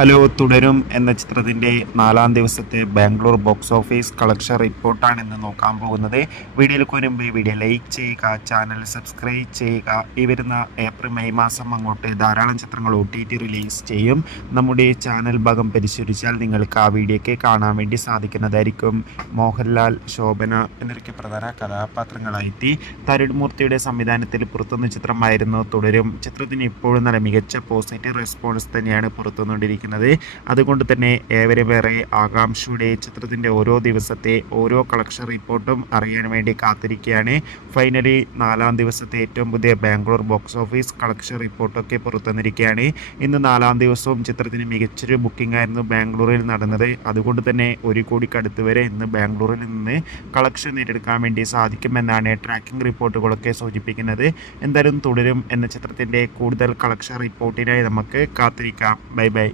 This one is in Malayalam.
ഹലോ തുടരും എന്ന ചിത്രത്തിൻ്റെ 4-ാം ദിവസത്തെ ബാംഗ്ലൂർ ബോക്സ് ഓഫീസ് കളക്ഷൻ റിപ്പോർട്ടാണ് ഇന്ന് നോക്കാൻ പോകുന്നത്. വീഡിയോയിലേക്ക് വരുമ്പോൾ വീഡിയോ ലൈക്ക് ചെയ്യുക, ചാനൽ സബ്സ്ക്രൈബ് ചെയ്യുക. ഈ വരുന്ന ഏപ്രിൽ മെയ് മാസം അങ്ങോട്ട് ധാരാളം ചിത്രങ്ങൾ OTT റിലീസ് ചെയ്യും. നമ്മുടെ ചാനൽ ഭാഗം പരിശോധിച്ചാൽ നിങ്ങൾക്ക് ആ വീഡിയോയ്ക്ക് കാണാൻ വേണ്ടി സാധിക്കുന്നതായിരിക്കും. മോഹൻലാൽ, ശോഭന എന്നൊക്കെ പ്രധാന കഥാപാത്രങ്ങളായി തരുൺമൂർത്തിയുടെ സംവിധാനത്തിൽ പുറത്തുവന്ന ചിത്രമായിരുന്നു തുടരും. ചിത്രത്തിന് ഇപ്പോഴും നല്ല മികച്ച പോസിറ്റീവ് റെസ്പോൺസ് തന്നെയാണ് പുറത്തുവന്നുകൊണ്ടിരിക്കുന്നത്. അതുകൊണ്ട് തന്നെ ഏറെ ആകാംക്ഷയുടെ ചിത്രത്തിൻ്റെ ഓരോ ദിവസത്തെ ഓരോ കളക്ഷൻ റിപ്പോർട്ടും അറിയാൻ വേണ്ടി കാത്തിരിക്കുകയാണ്. ഫൈനലി 4-ാം ദിവസത്തെ ഏറ്റവും പുതിയ ബാംഗ്ലൂർ ബോക്സ് ഓഫീസ് കളക്ഷൻ റിപ്പോർട്ടൊക്കെ പുറത്തുവന്നിരിക്കുകയാണ്. ഇന്ന് 4-ാം ദിവസവും ചിത്രത്തിന് മികച്ചൊരു ബുക്കിംഗ് ആയിരുന്നു ബാംഗ്ലൂരിൽ നടന്നത്. അതുകൊണ്ട് തന്നെ 1 കോടിക്കടുത്ത് വരെ ഇന്ന് ബാംഗ്ലൂരിൽ നിന്ന് കളക്ഷൻ നേടിയെടുക്കാൻ വേണ്ടി സാധിക്കുമെന്നാണ് ട്രാക്കിംഗ് റിപ്പോർട്ടുകളൊക്കെ സൂചിപ്പിക്കുന്നത്. എന്തായാലും തുടരും എന്ന ചിത്രത്തിൻ്റെ കൂടുതൽ കളക്ഷൻ റിപ്പോർട്ടിനായി നമുക്ക് കാത്തിരിക്കാം. Bye bye.